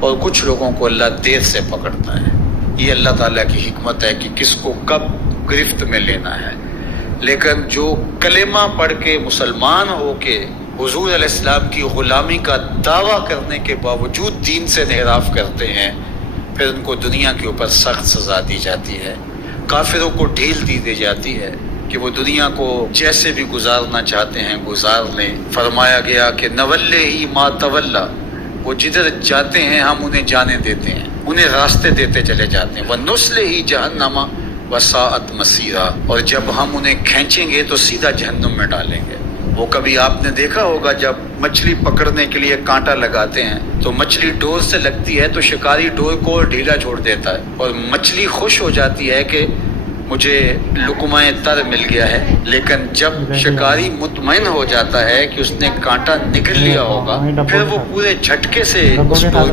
اور کچھ لوگوں کو اللہ دیر سے پکڑتا ہے۔ یہ اللہ تعالیٰ کی حکمت ہے کہ کس کو کب گرفت میں لینا ہے۔ لیکن جو کلمہ پڑھ کے مسلمان ہو کے حضور علیہ السلام کی غلامی کا دعویٰ کرنے کے باوجود دین سے انحراف کرتے ہیں، پھر ان کو دنیا کے اوپر سخت سزا دی جاتی ہے۔ کافروں کو ڈھیل دی جاتی ہے کہ وہ دنیا کو جیسے بھی گزارنا چاہتے ہیں گزار لیں۔ فرمایا گیا کہ نولے ہی ما تولا، وہ جدھر جاتے ہیں ہم انہیں جانے دیتے ہیں، انہیں راستے دیتے چلے جاتے ہیں۔ وَنُسْلِهِ جَهَنَّمَ وَسَاءَتْ مَصِيرًا، اور جب ہم انہیں کھینچیں گے تو سیدھا جہنم میں ڈالیں گے۔ وہ کبھی آپ نے دیکھا ہوگا جب مچھلی پکڑنے کے لیے کانٹا لگاتے ہیں تو مچھلی ڈور سے لگتی ہے تو شکاری ڈور کو ڈھیلا چھوڑ دیتا ہے، اور مچھلی خوش ہو جاتی ہے کہ مجھے لقمہ تر مل گیا ہے۔ لیکن جب شکاری مطمئن ہو جاتا ہے کہ اس نے کانٹا نکل لیا ہوگا، پھر وہ پورے جھٹکے سے اس کو